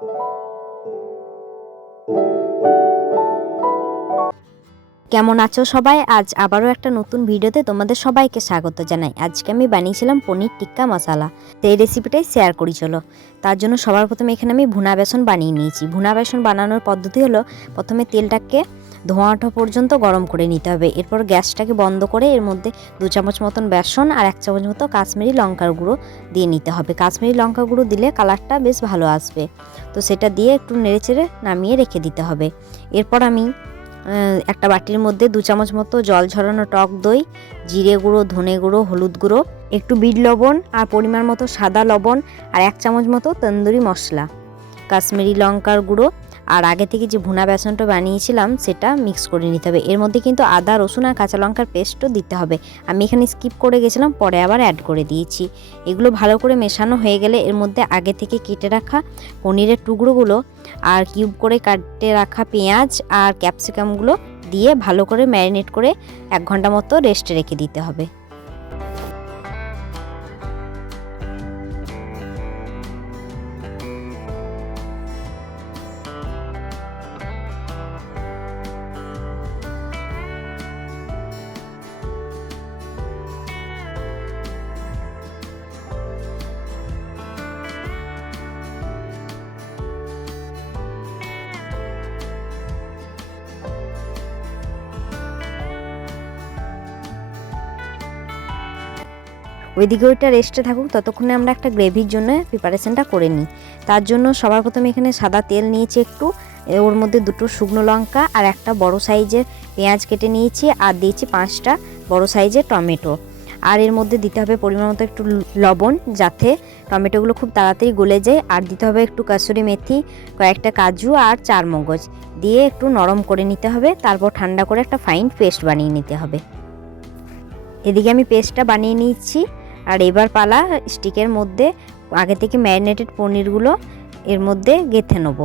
thank you কেমন আছো সবাই? আজ আবারও একটা নতুন ভিডিওতে তোমাদের সবাইকে স্বাগত জানাই। আজকে আমি বানিয়েছিলাম পনির টিক্কা মশালা। তো এই রেসিপিটাই শেয়ার করি, চলো। তার জন্য সবার প্রথমে এখানে আমি ভুনা বেসন বানিয়ে নিয়েছি। ভুনা বেসন বানানোর পদ্ধতি হলো, প্রথমে তেলটাকে ধোঁয়া ওঠা পর্যন্ত গরম করে নিতে হবে। এরপর গ্যাসটাকে বন্ধ করে এর মধ্যে দু চামচ মতন বেসন আর এক চামচ মতো কাশ্মীরি লঙ্কার গুঁড়ো দিয়ে নিতে হবে। কাশ্মীরি লঙ্কা গুঁড়ো দিলে কালারটা বেশ ভালো আসবে। তো সেটা দিয়ে একটু নেড়েচেড়ে নামিয়ে রেখে দিতে হবে। এরপর আমি একটা বাটির মধ্যে দু চামচ মতো জল ঝরানো টক দই, জিরে গুঁড়ো, ধনে গুঁড়ো, হলুদ গুঁড়ো, একটু বিট লবণ আর পরিমাণ মতো সাদা লবণ আর এক চামচ মতো তন্দুরি মশলা, কাশ্মীরি লঙ্কার গুঁড়ো আর আগে থেকে যে ভুনা বেসনটা বানিয়েছিলাম, সেটা মিক্স করে নিতে হবে। এর মধ্যে কিন্তু আদা, রসুন আর কাঁচা লঙ্কার পেস্টও দিতে হবে। আমি এখানে স্কিপ করে গেছিলাম, পরে আবার অ্যাড করে দিয়েছি। এগুলো ভালো করে মেশানো হয়ে গেলে এর মধ্যে আগে থেকে কেটে রাখা পনিরের টুকরোগুলো আর কিউব করে কাটে রাখা পেঁয়াজ আর ক্যাপসিকামগুলো দিয়ে ভালো করে ম্যারিনেট করে এক ঘণ্টা মতো রেস্টে রেখে দিতে হবে। ওইদিকে ওইটা রেস্টে থাকুক, ততক্ষণে আমরা একটা গ্রেভির জন্য প্রিপারেশনটা করে নিই। তার জন্য সবার প্রথমে এখানে সাদা তেল নিয়েছি একটু ওর মধ্যে দুটো শুকনো লঙ্কা আর একটা বড় সাইজের পেঁয়াজ কেটে নিয়েছি আর দিয়েছি পাঁচটা বড় সাইজের টমেটো। আর এর মধ্যে দিতে হবে পরিমাণ মতো একটু লবণ যাতে টমেটোগুলো খুব তাড়াতাড়ি গলে যায়। আর দিতে হবে একটু কাসুরি মেথি, কয়েকটা কাজু আর চার মগজ। দিয়ে একটু নরম করে নিতে হবে, তারপর ঠান্ডা করে একটা ফাইন পেস্ট বানিয়ে নিতে হবে। এদিকে আমি পেস্টটা বানিয়ে নিচ্ছি আর এবার পালা স্টিকের মধ্যে আগে থেকে ম্যারিনেটেড পনিরগুলো এর মধ্যে গেঁথে নেব।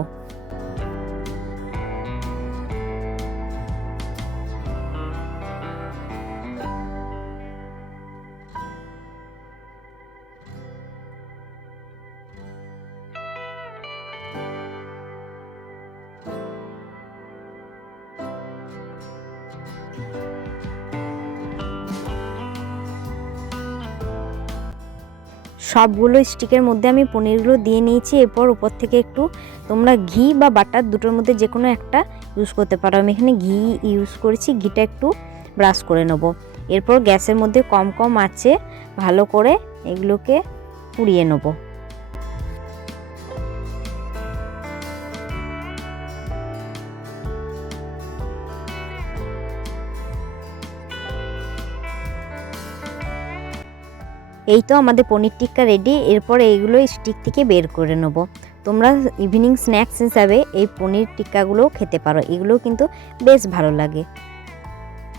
সবগুলো স্টিকের মধ্যে আমি পনিরগুলো দিয়ে নিয়েছি। এরপর উপর থেকে একটু তোমরা ঘি বা বাটার দুটোর মধ্যে যে কোনো একটা ইউজ করতে পারো। আমি এখানে ঘি ইউজ করেছি, ঘিটা একটু ব্রাশ করে নেব। এরপর গ্যাসের মধ্যে কম কম আছে, ভালো করে এগুলোকে পুড়িয়ে নেব। এই তো আমাদের পনির টিক্কা রেডি এরপর এইগুলো স্টিক থেকে বের করে নেব। তোমরা ইভিনিং স্ন্যাক্স হিসাবে এই পনির টিক্কাগুলোও খেতে পারো এগুলো কিন্তু বেশ ভালো লাগে।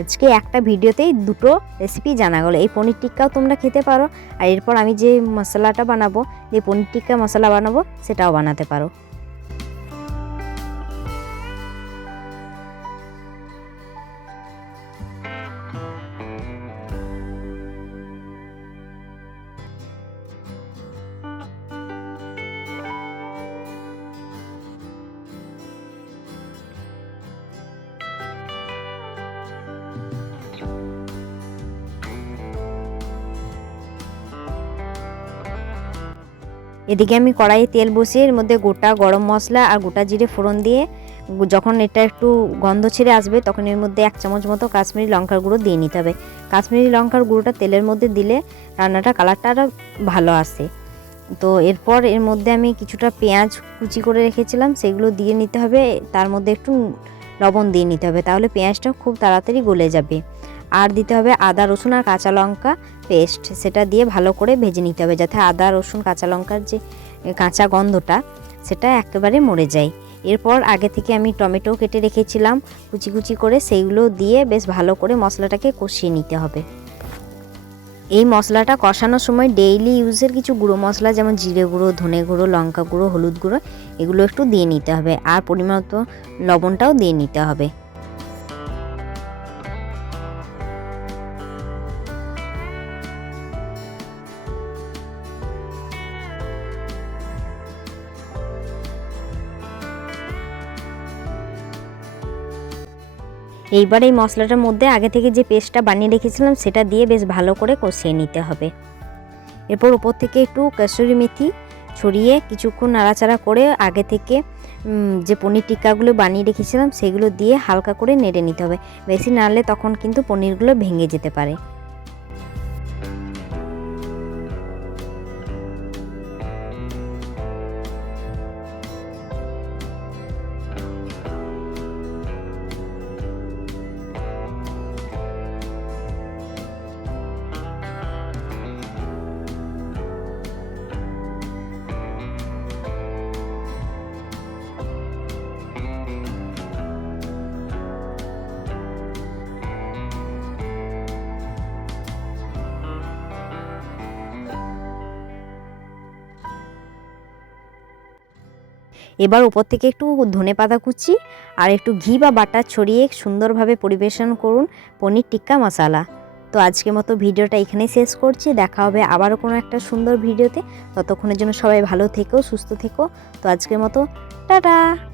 আজকে একটা ভিডিওতেই দুটো রেসিপি জানা গেলো, এই পনির টিক্কাও তোমরা খেতে পারো, আর এরপর আমি যে মশলাটা বানাবো, যে পনির টিক্কা মশলা বানাবো, সেটাও বানাতে পারো। এদিকে আমি কড়াইয়ে তেল বসিয়ে এর মধ্যে গোটা গরম মশলা আর গোটা জিরে ফোড়ন দিয়ে যখন এটা একটু গন্ধ ছেড়ে আসবে, তখন এর মধ্যে এক চামচ মতো কাশ্মীরি লঙ্কার গুঁড়ো দিয়ে নিতে হবে। কাশ্মীরি লঙ্কার গুঁড়োটা তেলের মধ্যে দিলে রান্নাটা কালারটা আরও ভালো আসে। তো এরপর এর মধ্যে আমি কিছুটা পেঁয়াজ কুচি করে রেখেছিলাম, সেগুলো দিয়ে নিতে হবে। তার মধ্যে একটু লবণ দিয়ে নিতে হবে, তাহলে পেঁয়াজটা খুব তাড়াতাড়ি গলে যাবে। আর দিতে হবে আদা, রসুন আর কাঁচা লঙ্কা পেস্ট সেটা দিয়ে ভালো করে ভেজে নিতে হবে যাতে আদা, রসুন, কাঁচা লঙ্কার যে কাঁচা গন্ধটা, সেটা একেবারে মরে যায়। এরপর আগে থেকে আমি টমেটো কেটে রেখেছিলাম, কুচি কুচি করে সেইগুলো দিয়ে বেশ ভালো করে মশলাটাকে কষিয়ে নিতে হবে। এই মশলাটা কষানোর সময় ডেইলি ইউজের কিছু গুঁড়ো মশলা, যেমন জিরে গুঁড়ো, ধনে গুঁড়ো, লঙ্কা গুঁড়ো, হলুদ গুঁড়ো, এগুলো একটু দিয়ে নিতে হবে। আর পরিমাণ লবণটাও দিয়ে নিতে হবে। এইবার এই মশলাটার মধ্যে আগে থেকে যে পেস্টটা বানিয়ে রেখেছিলাম, সেটা দিয়ে বেশ ভালো করে কষিয়ে নিতে হবে। এরপর উপর থেকে একটু কাসুরি মেথি ছড়িয়ে কিছুক্ষণ নাড়াচাড়া করে আগে থেকে যে পনির টিক্কাগুলো বানিয়ে রেখেছিলাম, সেগুলো দিয়ে হালকা করে নেড়ে নিতে হবে। বেশি নাড়লে তখন কিন্তু পনিরগুলো ভেঙে যেতে পারে। এবার উপর থেকে একটু ধনে পাতা কুচি আর একটু ঘি বা বাটার ছড়িয়ে সুন্দরভাবে পরিবেশন করুন পনির টিক্কা মশালা। তো আজকের মতো ভিডিওটা এখানেই শেষ করছি। দেখা হবে আবারও কোনো একটা সুন্দর ভিডিওতে। ততক্ষণের জন্য সবাই ভালো থেকো, সুস্থ থেকো। তো আজকের মতো, টাটা!